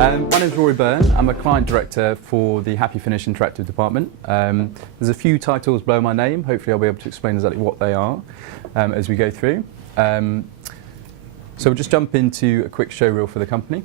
My name is Rory Byrne. I'm a client director for the Happy Finish Interactive department. There's a few titles below my name. Hopefully I'll be able to explain exactly what they are as we go through. So we'll just jump into a quick show reel for the company.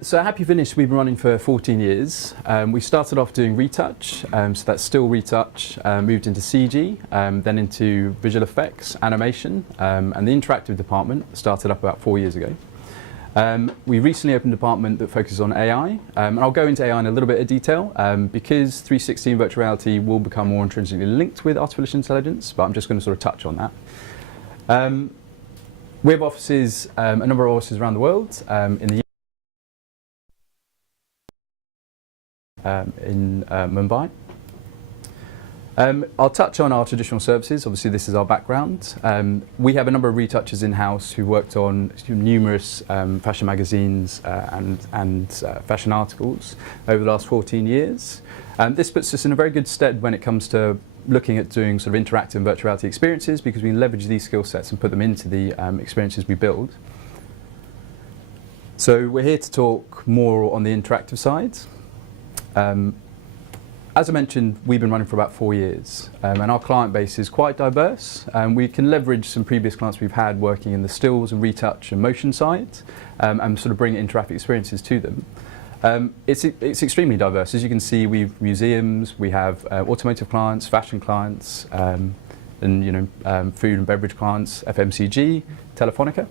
So at Happy Finish we've been running for 14 years. We started off doing retouch, so that's still retouch, moved into CG, then into visual effects, animation, and the interactive department started up about 4 years ago. We recently opened a department that focuses on AI, and I'll go into AI in a little bit of detail because 360 and virtual reality will become more intrinsically linked with artificial intelligence, but I'm just going to sort of touch on that. We have offices, a number of offices around the world, in Mumbai. I'll touch on our traditional services. Obviously this is our background. We have a number of retouchers in-house who worked on numerous fashion magazines and fashion articles over the last 14 years. This puts us in a very good stead when it comes to looking at doing sort of interactive and virtual reality experiences, because we can leverage these skill sets and put them into the experiences we build. So we're here to talk more on the interactive side. As I mentioned, we've been running for about 4 years, and our client base is quite diverse. We can leverage some previous clients we've had working in the stills and retouch and motion side, and sort of bring interactive experiences to them. It's extremely diverse. As you can see, we have museums, we have automotive clients, fashion clients, and food and beverage clients, FMCG, Telefonica.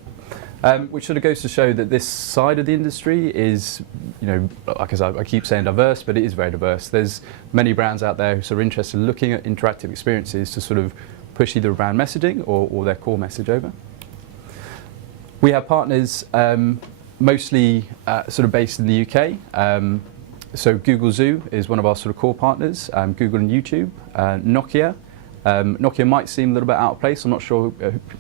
Which sort of goes to show that this side of the industry is, like I keep saying diverse, but it is very diverse. There's many brands out there who are interested in looking at interactive experiences to sort of push either brand messaging or their core message over. We have partners mostly sort of based in the UK. So Google Zoo is one of our sort of core partners, Google and YouTube, Nokia. Nokia might seem a little bit out of place. I'm not sure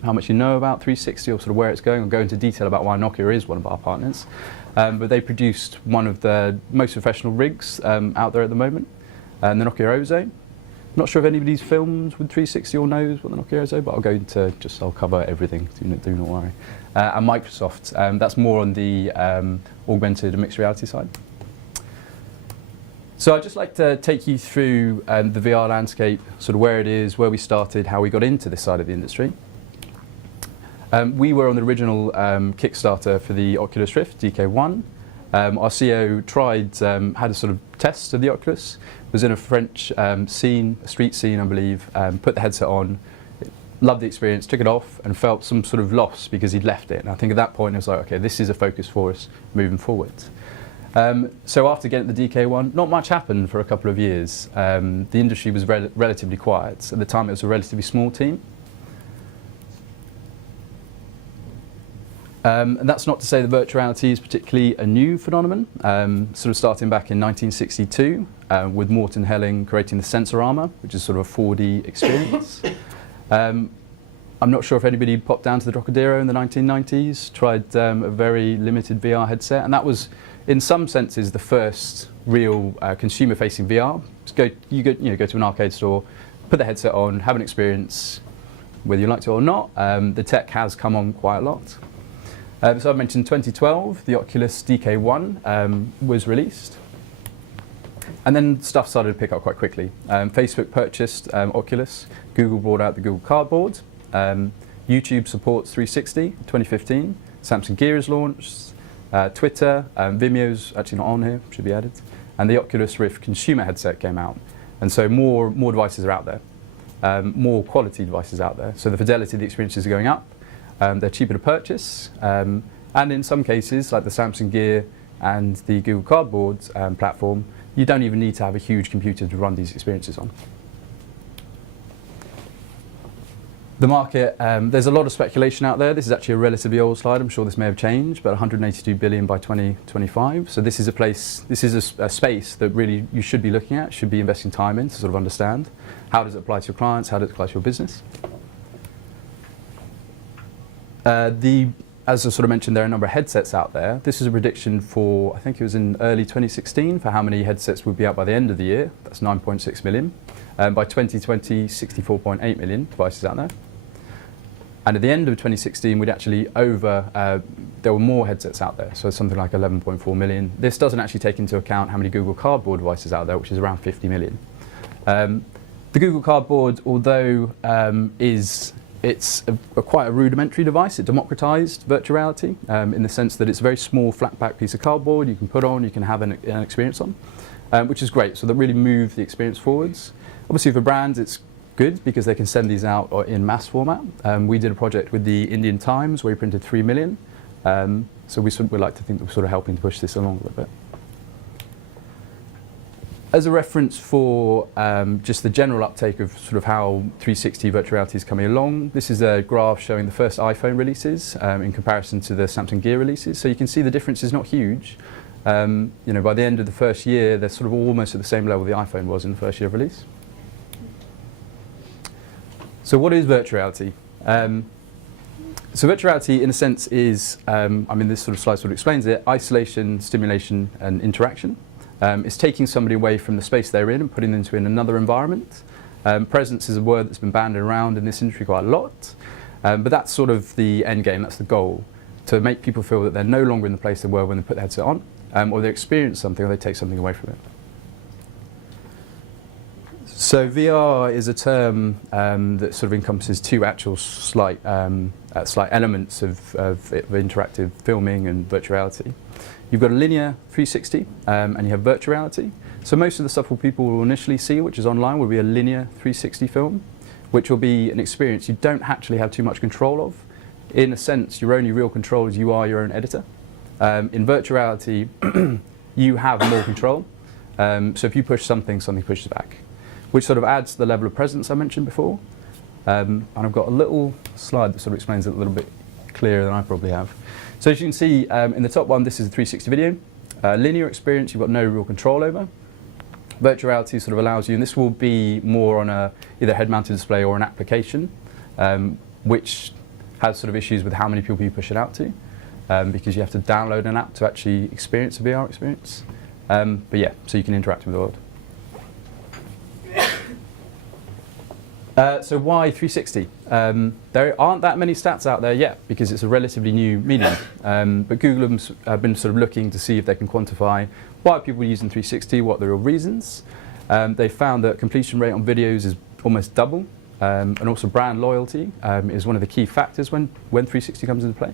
how much you know about 360 or sort of where it's going. I'll go into detail about why Nokia is one of our partners. But they produced one of the most professional rigs out there at the moment, the Nokia Ozone. Not sure if anybody's filmed with 360 or knows what the Nokia Ozone, but I'll go into I'll cover everything, do not worry. And Microsoft, that's more on the augmented and mixed reality side. So I'd just like to take you through the VR landscape, sort of where it is, where we started, how we got into this side of the industry. We were on the original Kickstarter for the Oculus Rift, DK1. Our CEO had a sort of test of the Oculus, was in a French scene, a street scene I believe, put the headset on, loved the experience, took it off and felt some sort of loss because he'd left it. And I think at that point it was like, okay, this is a focus for us moving forward. So after getting the DK1, not much happened for a couple of years. The industry was relatively quiet. At the time it was a relatively small team. And that's not to say that virtual reality is particularly a new phenomenon, sort of starting back in 1962 with Morten Helling creating the Sensor Armor, which is sort of a 4D experience. I'm not sure if anybody popped down to the Trocadero in the 1990s, tried a very limited VR headset, and that was, in some senses, the first real consumer-facing VR. You go to an arcade store, put the headset on, have an experience, whether you liked it or not. The tech has come on quite a lot. So I mentioned 2012, the Oculus DK1 was released. And then stuff started to pick up quite quickly. Facebook purchased Oculus, Google brought out the Google Cardboard, YouTube supports 360, 2015, Samsung Gear is launched, Twitter, Vimeo's actually not on here, should be added, and the Oculus Rift consumer headset came out. And so more devices are out there, more quality devices out there. So the fidelity of the experiences are going up, they're cheaper to purchase, and in some cases, like the Samsung Gear and the Google Cardboard platform, you don't even need to have a huge computer to run these experiences on. The market, there's a lot of speculation out there. This is actually a relatively old slide. I'm sure this may have changed, but 182 billion by 2025. So this is a space that really you should be looking at, should be investing time in to sort of understand. How does it apply to your clients? How does it apply to your business? As I sort of mentioned, there are a number of headsets out there. This is a prediction for, I think it was in early 2016, for how many headsets would be out by the end of the year. That's 9.6 million. By 2020, 64.8 million devices out there. And at the end of 2016, we'd actually there were more headsets out there, so something like 11.4 million. This doesn't actually take into account how many Google Cardboard devices out there, which is around 50 million. The Google Cardboard, although it's quite a rudimentary device, it democratized virtual reality in the sense that it's a very small flat pack piece of cardboard you can put on, you can have an experience on, which is great. So that really moved the experience forwards. Obviously for brands it's good because they can send these out in mass format. We did a project with the Indian Times where we printed 3 million. So we like to think that we're sort of helping to push this along a little bit. As a reference for just the general uptake of sort of how 360 virtual reality is coming along, this is a graph showing the first iPhone releases in comparison to the Samsung Gear releases. So you can see the difference is not huge. By the end of the first year, they're sort of almost at the same level the iPhone was in the first year of release. So what is virtual reality? So virtual reality, in a sense, is, this sort of slide sort of explains it, isolation, stimulation, and interaction. It's taking somebody away from the space they're in and putting them into another environment. Presence is a word that's been bandied around in this industry quite a lot, but that's sort of the end game, that's the goal, to make people feel that they're no longer in the place they were when they put the headset on, or they experience something or they take something away from it. So VR is a term that sort of encompasses two actual slight elements of interactive filming and virtual reality. You've got a linear 360 and you have virtual reality. So most of the stuff people will initially see, which is online, will be a linear 360 film, which will be an experience you don't actually have too much control of. In a sense, your only real control is you are your own editor. In virtual reality, you have more control. So if you push something, something pushes back, which sort of adds to the level of presence I mentioned before. And I've got a little slide that sort of explains it a little bit clearer than I probably have. So as you can see, in the top one, this is a 360 video. Linear experience, you've got no real control over. Virtual reality sort of allows you, and this will be more on either a head-mounted display or an application, which has sort of issues with how many people you push it out to, because you have to download an app to actually experience a VR experience. But yeah, so you can interact with the world. So why 360? There aren't that many stats out there yet because it's a relatively new medium. But Google have been sort of looking to see if they can quantify why people are using 360, what are the real reasons. They found that completion rate on videos is almost double, and also brand loyalty is one of the key factors when 360 comes into play.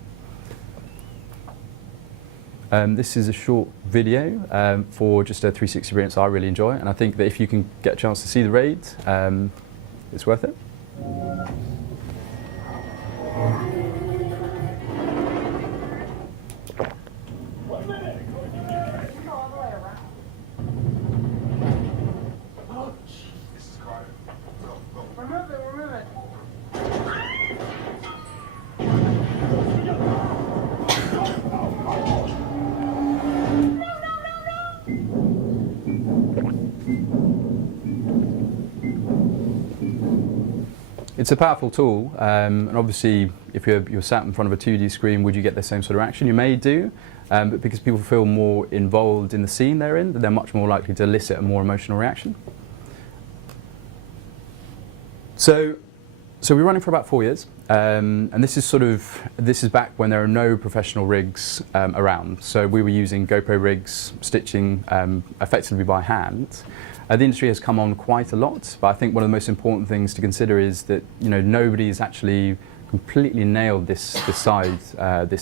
This is a short video for just a 360 experience I really enjoy, and I think that if you can get a chance to see the raid, it's worth it. It's a powerful tool, and obviously if you're sat in front of a 2D screen, would you get the same sort of action? You may do, but because people feel more involved in the scene they're in, they're much more likely to elicit a more emotional reaction. So we're running for about 4 years, and this is back when there are no professional rigs around. So we were using GoPro rigs, stitching effectively by hand. The industry has come on quite a lot, but I think one of the most important things to consider is that nobody's actually completely nailed this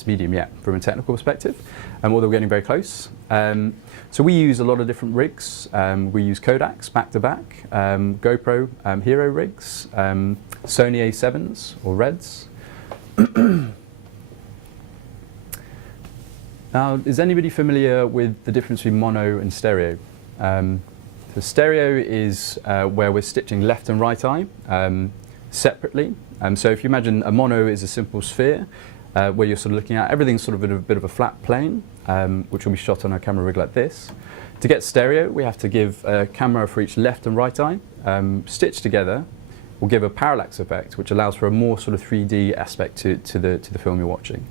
medium yet from a technical perspective, although we're getting very close. So we use a lot of different rigs. We use Kodaks back to back, GoPro Hero rigs, Sony A7s or Reds. Now, is anybody familiar with the difference between mono and stereo? So stereo is where we're stitching left and right eye separately. So if you imagine a mono is a simple sphere where you're sort of looking at everything's sort of in a bit of a flat plane, which will be shot on a camera rig like this. To get stereo, we have to give a camera for each left and right eye. Stitched together will give a parallax effect, which allows for a more sort of 3D aspect to the film you're watching.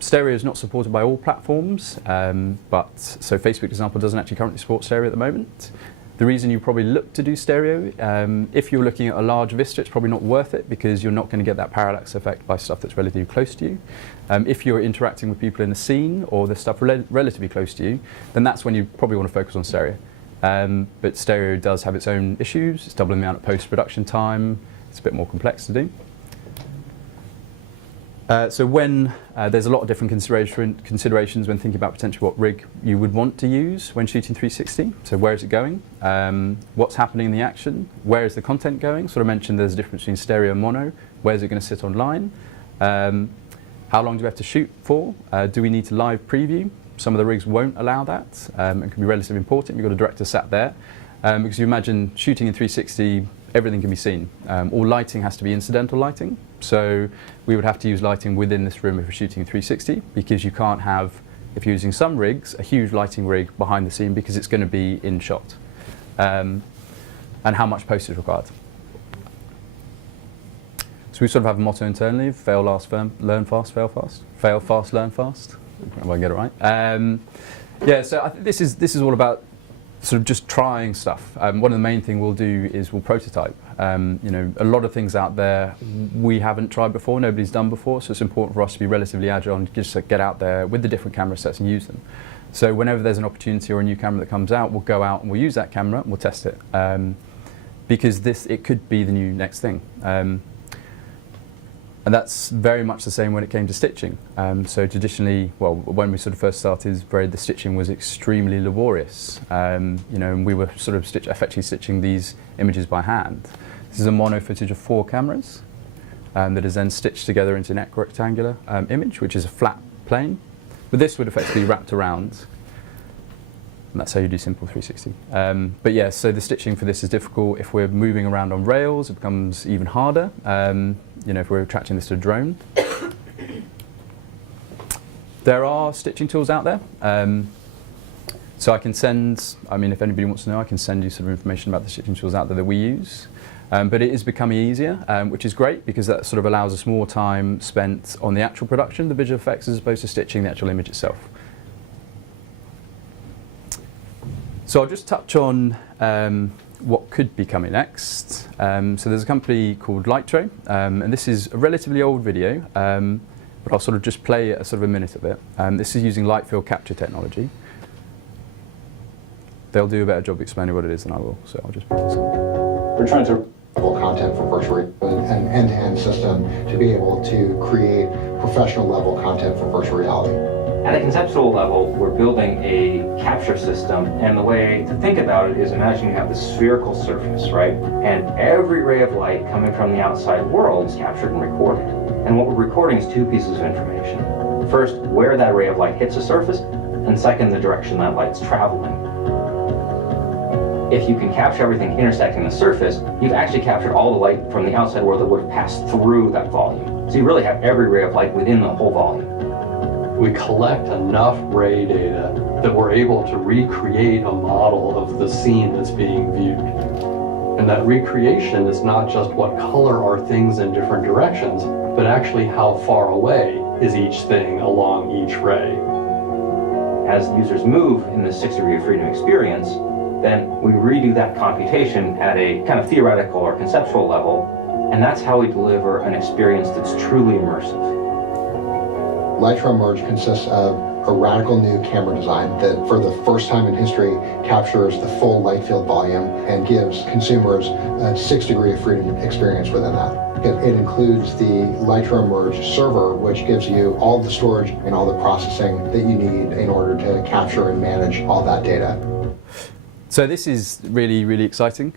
Stereo is not supported by all platforms, so Facebook, for example, doesn't actually currently support stereo at the moment. The reason you probably look to do stereo, if you're looking at a large vista, it's probably not worth it because you're not going to get that parallax effect by stuff that's relatively close to you. If you're interacting with people in a scene or the stuff relatively close to you, then that's when you probably want to focus on stereo. But stereo does have its own issues. It's doubling the amount of post-production time. It's a bit more complex to do. So when there's a lot of different considerations when thinking about potentially what rig you would want to use when shooting 360. So where is it going? What's happening in the action? Where is the content going? Sort of mentioned there's a difference between stereo and mono. Where is it going to sit online? How long do we have to shoot for? Do we need to live preview? Some of the rigs won't allow that and can be relatively important. You've got a director sat there. Because you imagine shooting in 360, everything can be seen. All lighting has to be incidental lighting. So we would have to use lighting within this room if we're shooting in 360 because you can't have, if you're using some rigs, a huge lighting rig behind the scene because it's going to be in shot. And how much post is required. So we sort of have a motto internally, fail fast, learn fast, fail fast. Fail fast, learn fast. If I can get it right. Yeah, so I think this is all about sort of just trying stuff. One of the main things we'll do is we'll prototype. A lot of things out there we haven't tried before, nobody's done before, so it's important for us to be relatively agile and just get out there with the different camera sets and use them. So whenever there's an opportunity or a new camera that comes out, we'll go out and we'll use that camera and we'll test it. Because it could be the new next thing. And that's very much the same when it came to stitching. So traditionally, well, when we sort of first started, the stitching was extremely laborious. And we were sort of effectively stitching these images by hand. This is a mono footage of 4 cameras that is then stitched together into an equirectangular image, which is a flat plane. But this would effectively be wrapped around. And that's how you do simple 360. But yeah, so the stitching for this is difficult. If we're moving around on rails, it becomes even harder. If we're attaching this to a drone. There are stitching tools out there. So I can send, if anybody wants to know, I can send you sort of information about the stitching tools out there that we use. But it is becoming easier, which is great because that sort of allows us more time spent on the actual production, the visual effects, as opposed to stitching the actual image itself. So I'll just touch on what could be coming next. So there's a company called Lightro, and this is a relatively old video, but I'll sort of just play a sort of a minute of it. This is using light field capture technology. They'll do a better job explaining what it is than I will, so I'll just put this on. We're trying to content for virtual an end-to-end system to be able to create professional level content for virtual reality. At a conceptual level, we're building a capture system, and the way to think about it is imagine you have this spherical surface, right? And every ray of light coming from the outside world is captured and recorded. And what we're recording is 2 pieces of information. First, where that ray of light hits the surface, and second, the direction that light's traveling. If you can capture everything intersecting the surface, you've actually captured all the light from the outside world that would have passed through that volume. So you really have every ray of light within the whole volume. We collect enough ray data that we're able to recreate a model of the scene that's being viewed. And that recreation is not just what color are things in different directions, but actually how far away is each thing along each ray. As users move in the 6 degree of freedom experience, then we redo that computation at a kind of theoretical or conceptual level, and that's how we deliver an experience that's truly immersive. Lightroom Merge consists of a radical new camera design that, for the first time in history, captures the full light field volume and gives consumers a 6 degree of freedom experience within that. It includes the Lightroom Merge server, which gives you all the storage and all the processing that you need in order to capture and manage all that data. So this is really, really exciting.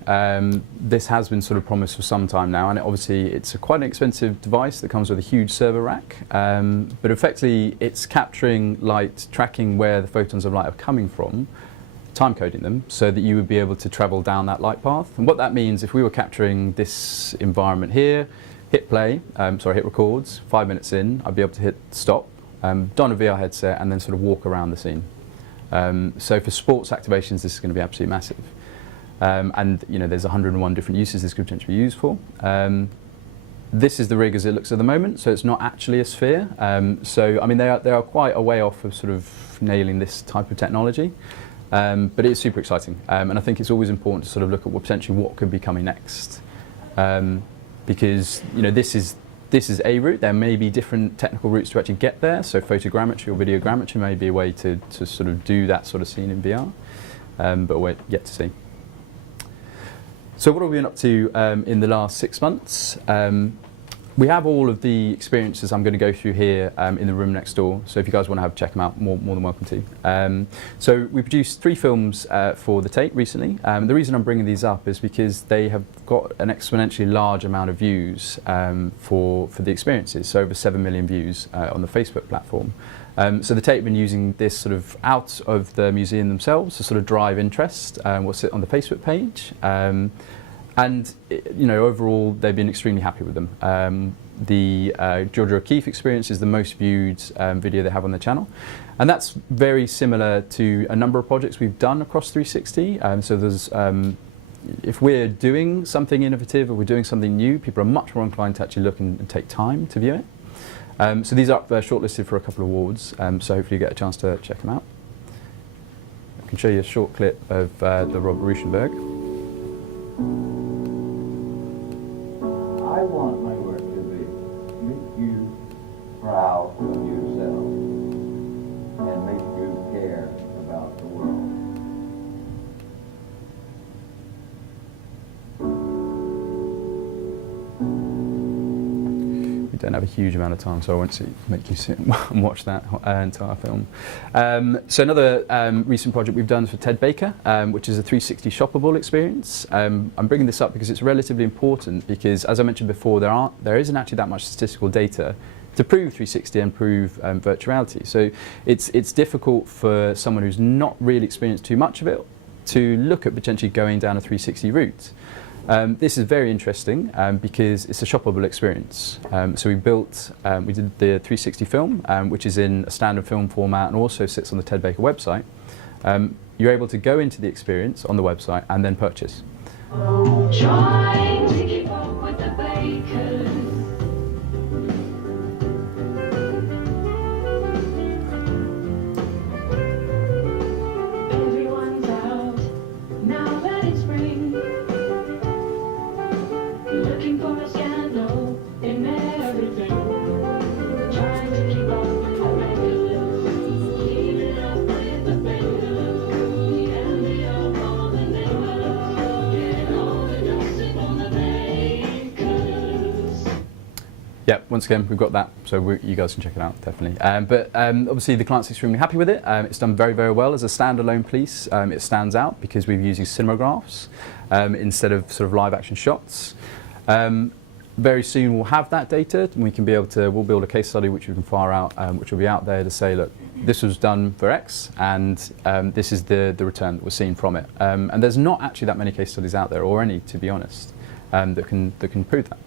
This has been sort of promised for some time now, and obviously it's quite an expensive device that comes with a huge server rack, but effectively it's capturing light, tracking where the photons of light are coming from, time coding them so that you would be able to travel down that light path. And what that means, if we were capturing this environment here, hit play, hit records, 5 minutes in, I'd be able to hit stop, don a VR headset, and then sort of walk around the scene. So for sports activations, this is going to be absolutely massive. And there's 101 different uses this could potentially be used for. This is the rig as it looks at the moment, so it's not actually a sphere. So I mean, they are quite a way off of sort of nailing this type of technology, but it's super exciting. And I think it's always important to sort of look at what could be coming next, because this is a route. There may be different technical routes to actually get there. So photogrammetry or videogrammetry may be a way to sort of do that sort of scene in VR, but we're yet to see. So what have we been up to in the last 6 months? We have all of the experiences I'm going to go through here in the room next door. So if you guys want to check them out, more than welcome to. So we produced 3 films for the Tate recently. The reason I'm bringing these up is because they have got an exponentially large amount of views for the experiences. So over 7 million views on the Facebook platform. So the Tate have been using this sort of out of the museum themselves to sort of drive interest. What's it on the Facebook page? And overall, they've been extremely happy with them. The Georgia O'Keeffe experience is the most viewed video they have on their channel. And that's very similar to a number of projects we've done across 360. So there's, if we're doing something innovative or we're doing something new, people are much more inclined to actually look and take time to view it. So these are up there shortlisted for a couple of awards, so hopefully you get a chance to check them out. I can show you a short clip of the Robert Rauschenberg. I want my work to be make you proud of yourself and make you care about the world. We don't have a huge amount of time, so I won't make you sit and watch that entire film. So another recent project we've done is for Ted Baker, which is a 360 shoppable experience. I'm bringing this up because it's relatively important because, as I mentioned before, there isn't actually that much statistical data to prove 360 and prove virtual reality. So it's difficult for someone who's not really experienced too much of it to look at potentially going down a 360 route. This is very interesting because it's a shoppable experience. So we did the 360 film, which is in a standard film format and also sits on the Ted Baker website. You're able to go into the experience on the website and then purchase. Trying to keep up with the bakers. Everyone's out, now that it's spring. Looking for a scandal in everything. Trying to keep up with the bakers. Keeping up with the bakers. The envy of all the neighbors. Get all the gossip on the bakers. Yeah, once again, we've got that, so you guys can check it out, definitely. But obviously the client's extremely happy with it. It's done very, very well as a standalone piece. It stands out because we're using cinemagraphs instead of sort of live action shots. Very soon we'll have that data and we'll build a case study which we can fire out, which will be out there to say, look, this was done for X and this is the return that we're seeing from it. And there's not actually that many case studies out there, or any, to be honest, that can prove that.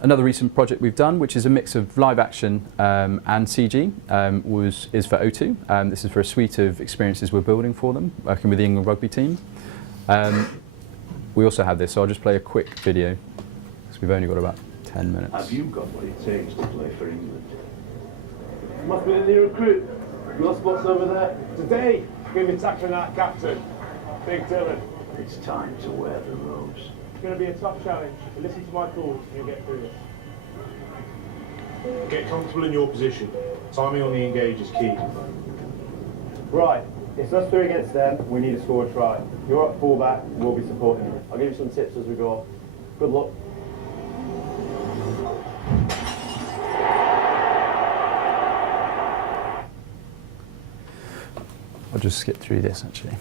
Another recent project we've done, which is a mix of live action and CG, is for O2. This is for a suite of experiences we're building for them, working with the England rugby team. we also have this, so I'll just play a quick video because we've only got about 10 minutes. Have you got what it takes to play for England? Must be the new recruit. Your spot's over there. Today, we're going to be tackling our captain, Big Dylan. It's time to wear the robes. It's going to be a tough challenge, but listen to my calls and you'll get through this. Get comfortable in your position. Timing on the engage is key. Right, it's us three against them. We need to score a try. You're at fullback, we'll be supporting you. I'll give you some tips as we go. Good luck. I'll just skip through this actually.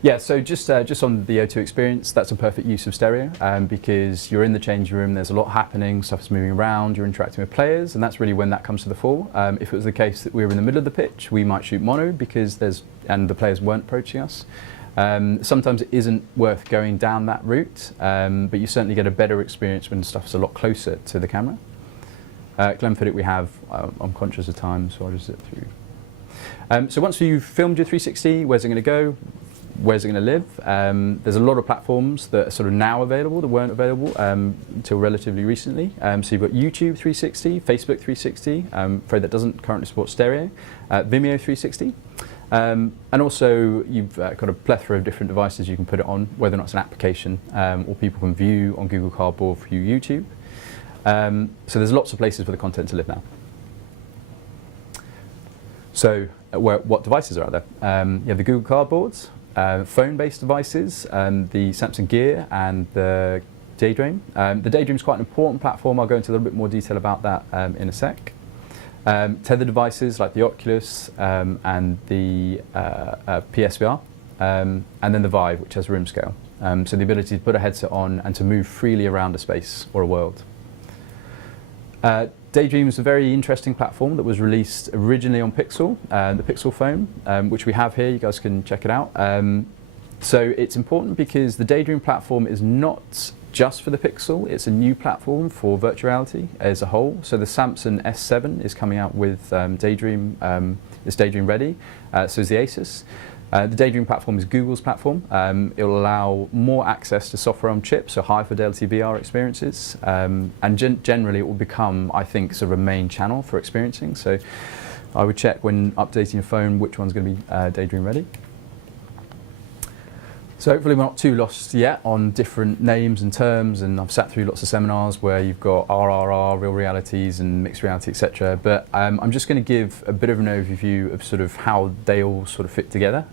Yeah, so just on the O2 experience, that's a perfect use of stereo because you're in the changing room, there's a lot happening, stuff's moving around, you're interacting with players, and that's really when that comes to the fore. If it was the case that we were in the middle of the pitch, we might shoot mono because the players weren't approaching us. Sometimes it isn't worth going down that route, but you certainly get a better experience when stuff's a lot closer to the camera. Glenfiddich we have, I'm conscious of time, so I'll just zip through. So once you've filmed your 360, where's it going to go? Where's it going to live? There's a lot of platforms that are sort of now available that weren't available until relatively recently. So you've got YouTube 360, Facebook 360, afraid that doesn't currently support stereo, Vimeo 360. And also you've got a plethora of different devices you can put it on, whether or not it's an application or people can view on Google Cardboard through YouTube. So there's lots of places for the content to live now. So what devices are out there? You have the Google Cardboards, phone-based devices, the Samsung Gear and the Daydream. The Daydream is quite an important platform. I'll go into a little bit more detail about that in a sec. Tether devices like the Oculus and the PSVR, and then the Vive, which has room scale. So the ability to put a headset on and to move freely around a space or a world. Daydream is a very interesting platform that was released originally on Pixel, the Pixel phone, which we have here. You guys can check it out. So it's important because the Daydream platform is not just for the Pixel. It's a new platform for virtual reality as a whole. So the Samsung S7 is coming out with Daydream. It's Daydream ready. So is the Asus. The Daydream platform is Google's platform. It will allow more access to software on chip, so high fidelity VR experiences. And generally it will become, I think, sort of a main channel for experiencing. So I would check when updating your phone which one's going to be Daydream ready. So hopefully we're not too lost yet on different names and terms, and I've sat through lots of seminars where you've got RRR, real realities and mixed reality, etc. But I'm just going to give a bit of an overview of sort of how they all sort of fit together.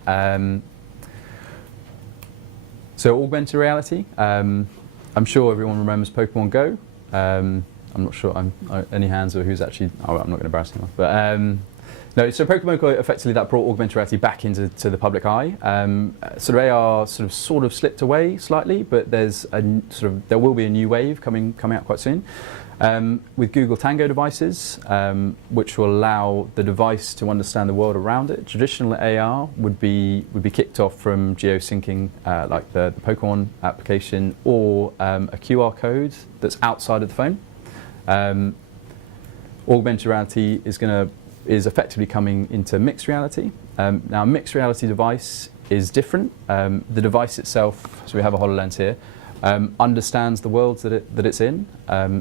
So augmented reality, I'm sure everyone remembers Pokemon Go. I'm not sure, any hands or who's actually, I'm not going to embarrass anyone. But no, so Pokemon Go effectively that brought augmented reality back into the public eye. Sort of AR sort of slipped away slightly, but there's there will be a new wave coming out quite soon with Google Tango devices, which will allow the device to understand the world around it. Traditional AR would be kicked off from geo-syncing like the Pokemon application or a QR code that's outside of the phone. Augmented reality is effectively coming into mixed reality. Now, a mixed reality device is different. The device itself, so we have a HoloLens here, understands the worlds that it's in.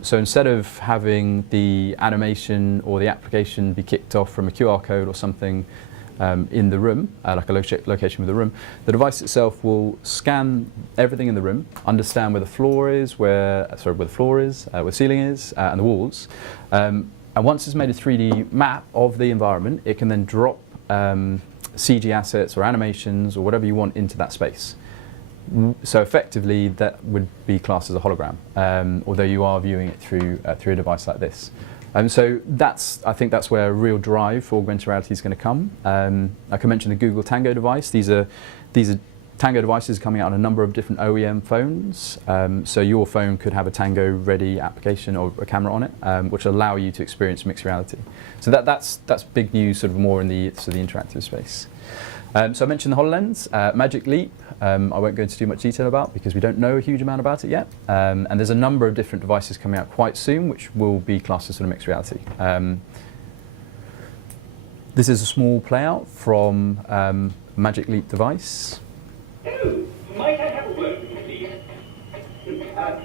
So instead of having the animation or the application be kicked off from a QR code or something in the room, like a location with the room, the device itself will scan everything in the room, understand where the floor is, where the ceiling is, and the walls. And once it's made a 3D map of the environment, it can then drop CG assets or animations or whatever you want into that space. So effectively, that would be classed as a hologram, although you are viewing it through a device like this. So I think that's where a real drive for augmented reality is going to come. Like I mentioned, the Google Tango device. These are Tango devices coming out on a number of different OEM phones. So your phone could have a Tango ready application or a camera on it, which will allow you to experience mixed reality. So that's big news, sort of more in the interactive space. So I mentioned the HoloLens, Magic Leap. I won't go into too much detail about because we don't know a huge amount about it yet. And there's a number of different devices coming out quite soon, which will be classed as sort of mixed reality. This is a small playout from Magic Leap device. Hello, might I have a word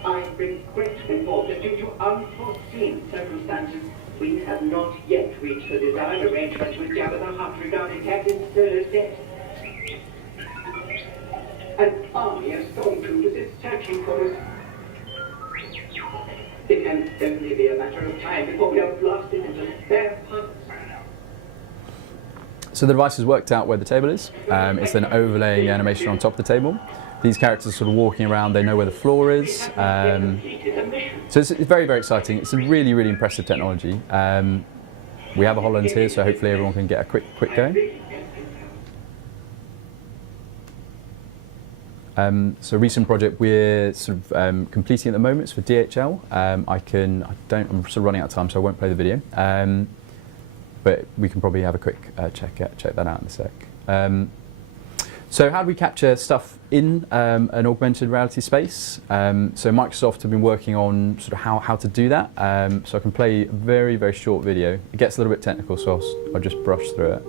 I regret to report that due to unforeseen circumstances, we have not yet reached the desired arrangement with Jabba the Hutt regarding Captain Sterler's death. An army of stormtroopers is searching for us. It can definitely be a matter of time before we are blasted into spare parts. So the device has worked out where the table is. It's then overlaying the animation on top of the table. These characters are sort of walking around, they know where the floor is. So it's very, very exciting. It's a really, really impressive technology. We have a HoloLens here, so hopefully everyone can get a quick go. So a recent project we're sort of completing at the moment is for DHL. I'm sort of running out of time, so I won't play the video. But we can probably have a quick check that out in a sec. So how do we capture stuff in an augmented reality space? So Microsoft have been working on sort of how to do that. So I can play a very, very short video. It gets a little bit technical, so I'll just brush through it.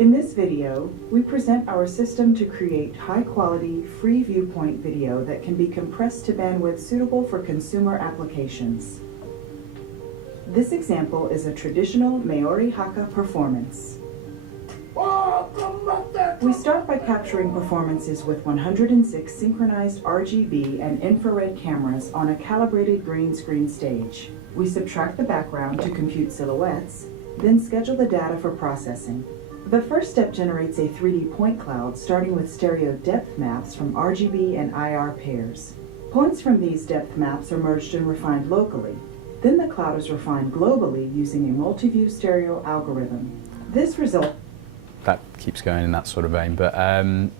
In this video, we present our system to create high-quality, free viewpoint video that can be compressed to bandwidth suitable for consumer applications. This example is a traditional Maori haka performance. We start by capturing performances with 106 synchronized RGB and infrared cameras on a calibrated green screen stage. We subtract the background to compute silhouettes, then schedule the data for processing. The first step generates a 3D point cloud starting with stereo depth maps from RGB and IR pairs. Points from these depth maps are merged and refined locally. Then the cloud is refined globally using a multi-view stereo algorithm. This result That keeps going in that sort of vein. But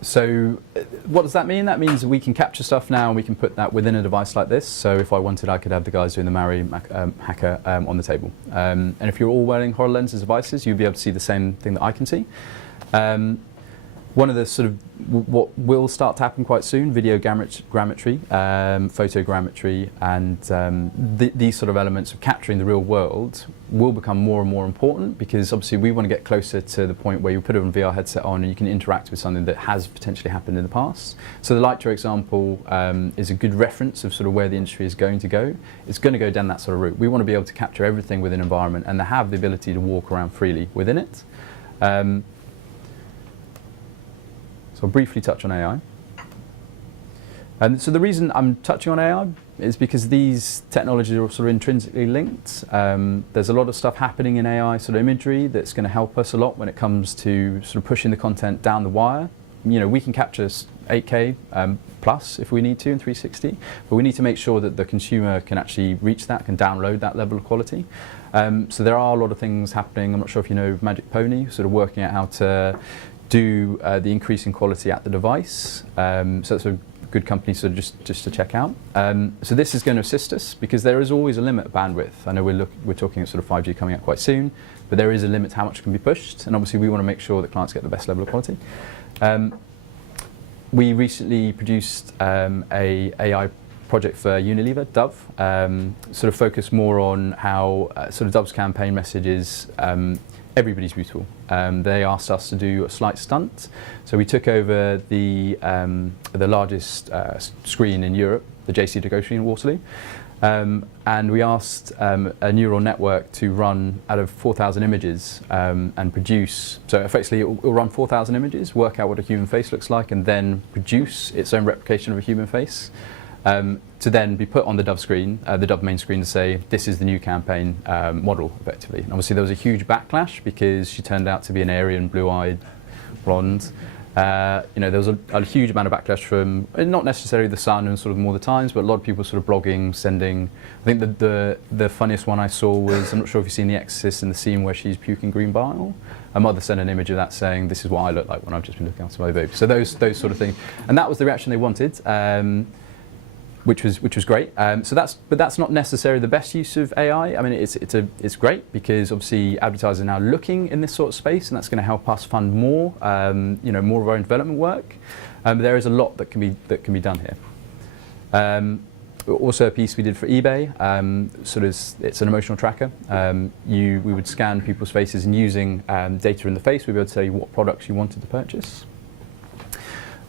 so what does that mean? That means we can capture stuff now and we can put that within a device like this. So if I wanted, I could have the guys doing the Maori hacker on the table. And if you're all wearing HoloLens as devices, you'll be able to see the same thing that I can see. One of the sort of what will start to happen quite soon, video grammetry, photogrammetry, and these sort of elements of capturing the real world will become more and more important, because obviously we want to get closer to the point where you put a VR headset on and you can interact with something that has potentially happened in the past. So the Lightroom example is a good reference of sort of where the industry is going to go. It's going to go down that sort of route. We want to be able to capture everything within an environment and to have the ability to walk around freely within it. So I'll briefly touch on AI. So the reason I'm touching on AI is because these technologies are sort of intrinsically linked. There's a lot of stuff happening in AI sort of imagery that's going to help us a lot when it comes to sort of pushing the content down the wire. You know, we can capture 8K plus if we need to in 360, but we need to make sure that the consumer can actually reach that, can download that level of quality. So there are a lot of things happening. I'm not sure if you know Magic Pony, sort of working out how to do the increase in quality at the device. So it's a good company sort of just to check out. So this is going to assist us because there is always a limit of bandwidth. I know we're talking at sort of 5G coming out quite soon, but there is a limit to how much can be pushed, and obviously we want to make sure that clients get the best level of quality. We recently produced a AI project for Unilever, Dove, sort of focused more on how sort of Dove's campaign message is everybody's beautiful. They asked us to do a slight stunt. So we took over the largest screen in Europe, the JC Deco screen in Waterloo, and we asked a neural network to run out of 4,000 images and produce. So effectively it will run 4,000 images, work out what a human face looks like, and then produce its own replication of a human face. To then be put on the Dove screen, the Dove main screen, to say this is the new campaign model, effectively. And obviously there was a huge backlash because she turned out to be an Aryan, blue-eyed, blonde. You know, there was a huge amount of backlash from not necessarily the Sun and sort of more the Times, but a lot of people sort of blogging, sending. I think the funniest one I saw was, I'm not sure if you've seen The Exorcist in the scene where she's puking green bile. A mother sent an image of that saying, "This is what I look like when I've just been looking after my baby." So those sort of things, and that was the reaction they wanted. Which was great. But that's not necessarily the best use of AI. I mean, it's great because obviously advertisers are now looking in this sort of space, and that's going to help us fund more, more of our own development work. There is a lot that can be done here. Also, a piece we did for eBay. It's an emotional tracker. We would scan people's faces, and using data in the face, we'd be able to tell you what products you wanted to purchase.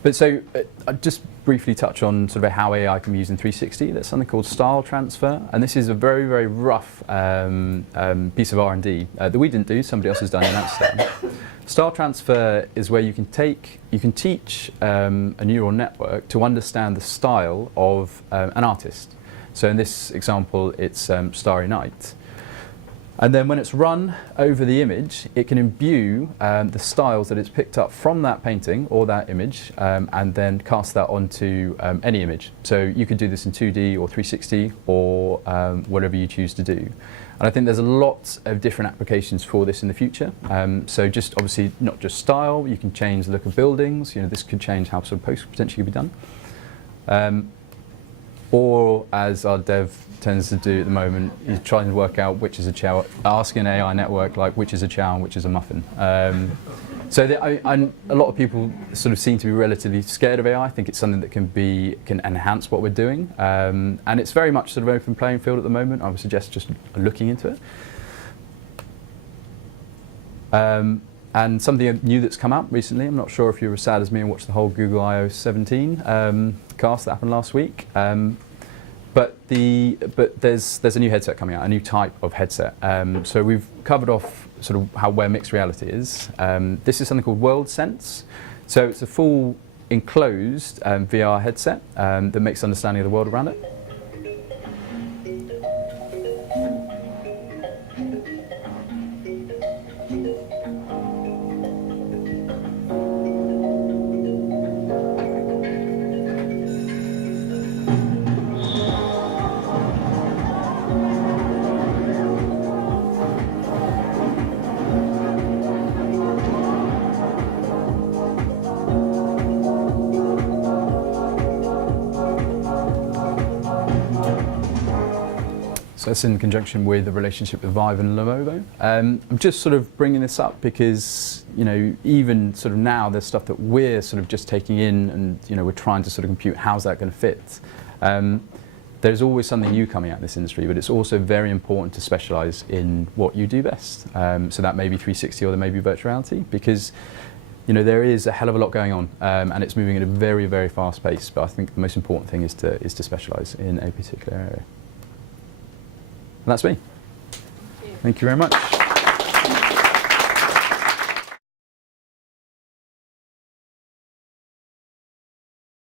But so I'll just briefly touch on sort of how AI can be used in 360. There's something called style transfer, and this is a very, very rough piece of R&D that we didn't do, somebody else has done in Amsterdam. Style transfer is where you can teach a neural network to understand the style of an artist. So in this example, it's Starry Night. And then when it's run over the image, it can imbue the styles that it's picked up from that painting or that image, and then cast that onto any image. So you could do this in 2D or 360 or whatever you choose to do. And I think there's a lot of different applications for this in the future. So just obviously not just style, you can change the look of buildings. You know, this could change how sort of post potentially could be done. Or as our dev tends to do at the moment, he's trying to work out which is a chow, asking an AI network like which is a chow and which is a muffin. So a lot of people sort of seem to be relatively scared of AI. I think it's something that can enhance what we're doing, and it's very much sort of open playing field at the moment. I would suggest just looking into it. And something new that's come out recently, I'm not sure if you were as sad as me and watched the whole Google I/O 17 cast that happened last week. But there's a new headset coming out, a new type of headset. So we've covered off sort of where mixed reality is. This is something called WorldSense. So it's a full enclosed VR headset that makes understanding of the world around it. So that's in conjunction with the relationship with Vive and Lenovo. I'm just sort of bringing this up because, you know, even sort of now there's stuff that we're sort of just taking in and, you know, we're trying to sort of compute how's that going to fit. There's always something new coming out in this industry, but it's also very important to specialize in what you do best. So that may be 360 or there may be virtual reality, because you know, there is a hell of a lot going on, and it's moving at a very, very fast pace. But I think the most important thing is to specialise in a particular area. And that's me. Thank you very much.